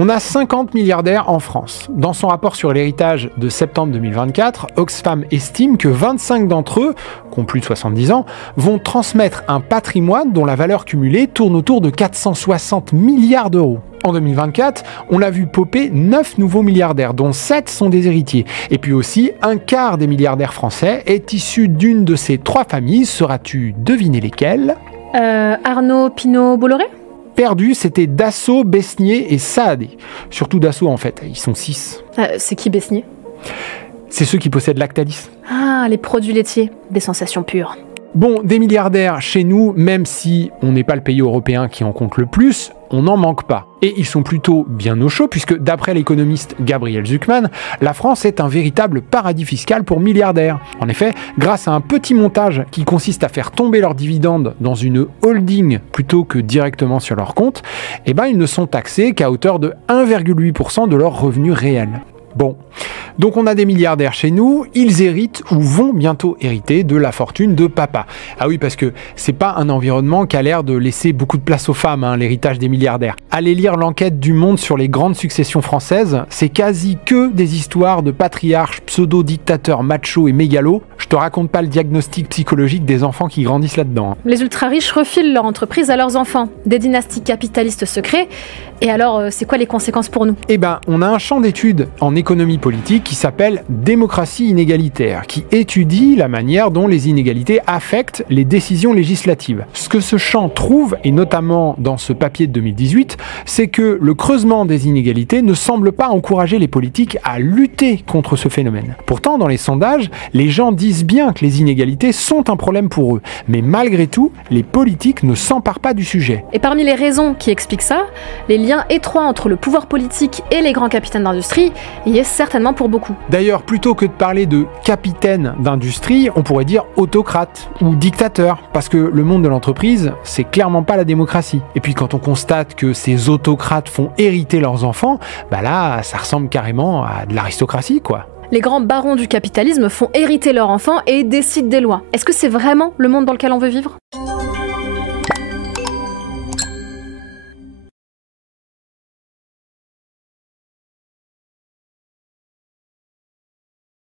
On a 50 milliardaires en France. Dans son rapport sur l'héritage de septembre 2024, Oxfam estime que 25 d'entre eux, qui ont plus de 70 ans, vont transmettre un patrimoine dont la valeur cumulée tourne autour de 460 milliards d'euros. En 2024, on a vu popper 9 nouveaux milliardaires, dont 7 sont des héritiers. Et puis aussi, un quart des milliardaires français est issu d'une de ces 3 familles. Sauras-tu deviner lesquelles ? Arnaud, Pinault, Bolloré ? Perdu, c'était Dassault, Besnier et Saadé. Surtout Dassault en fait, ils sont 6. C'est qui Besnier ? C'est ceux qui possèdent Lactalis. Ah, les produits laitiers, des sensations pures. Bon, des milliardaires chez nous, même si on n'est pas le pays européen qui en compte le plus, on n'en manque pas. Et ils sont plutôt bien au chaud, puisque d'après l'économiste Gabriel Zucman, la France est un véritable paradis fiscal pour milliardaires. En effet, grâce à un petit montage qui consiste à faire tomber leurs dividendes dans une holding plutôt que directement sur leur compte, ils ne sont taxés qu'à hauteur de 1,8% de leurs revenus réels. Bon, donc on a des milliardaires chez nous, ils héritent ou vont bientôt hériter de la fortune de papa. Ah oui, parce que c'est pas un environnement qui a l'air de laisser beaucoup de place aux femmes, l'héritage des milliardaires. Allez lire l'enquête du Monde sur les grandes successions françaises, c'est quasi que des histoires de patriarches, pseudo-dictateurs, machos et mégalos. Je te raconte pas le diagnostic psychologique des enfants qui grandissent là-dedans. Les ultra-riches refilent leur entreprise à leurs enfants, des dynasties capitalistes secrets. Et alors, c'est quoi les conséquences pour nous ? On a un champ d'études en économie politique qui s'appelle démocratie inégalitaire, qui étudie la manière dont les inégalités affectent les décisions législatives. Ce que ce champ trouve, et notamment dans ce papier de 2018, c'est que le creusement des inégalités ne semble pas encourager les politiques à lutter contre ce phénomène. Pourtant, dans les sondages, les gens disent bien que les inégalités sont un problème pour eux, mais malgré tout, les politiques ne s'emparent pas du sujet. Et parmi les raisons qui expliquent ça, les liens étroits entre le pouvoir politique et les grands capitaines d'industrie y est certainement pour beaucoup. D'ailleurs, plutôt que de parler de capitaine d'industrie, on pourrait dire autocrate ou dictateur, parce que le monde de l'entreprise, c'est clairement pas la démocratie. Et puis quand on constate que ces autocrates font hériter leurs enfants, là, ça ressemble carrément à de l'aristocratie, quoi. Les grands barons du capitalisme font hériter leurs enfants et décident des lois. Est-ce que c'est vraiment le monde dans lequel on veut vivre ?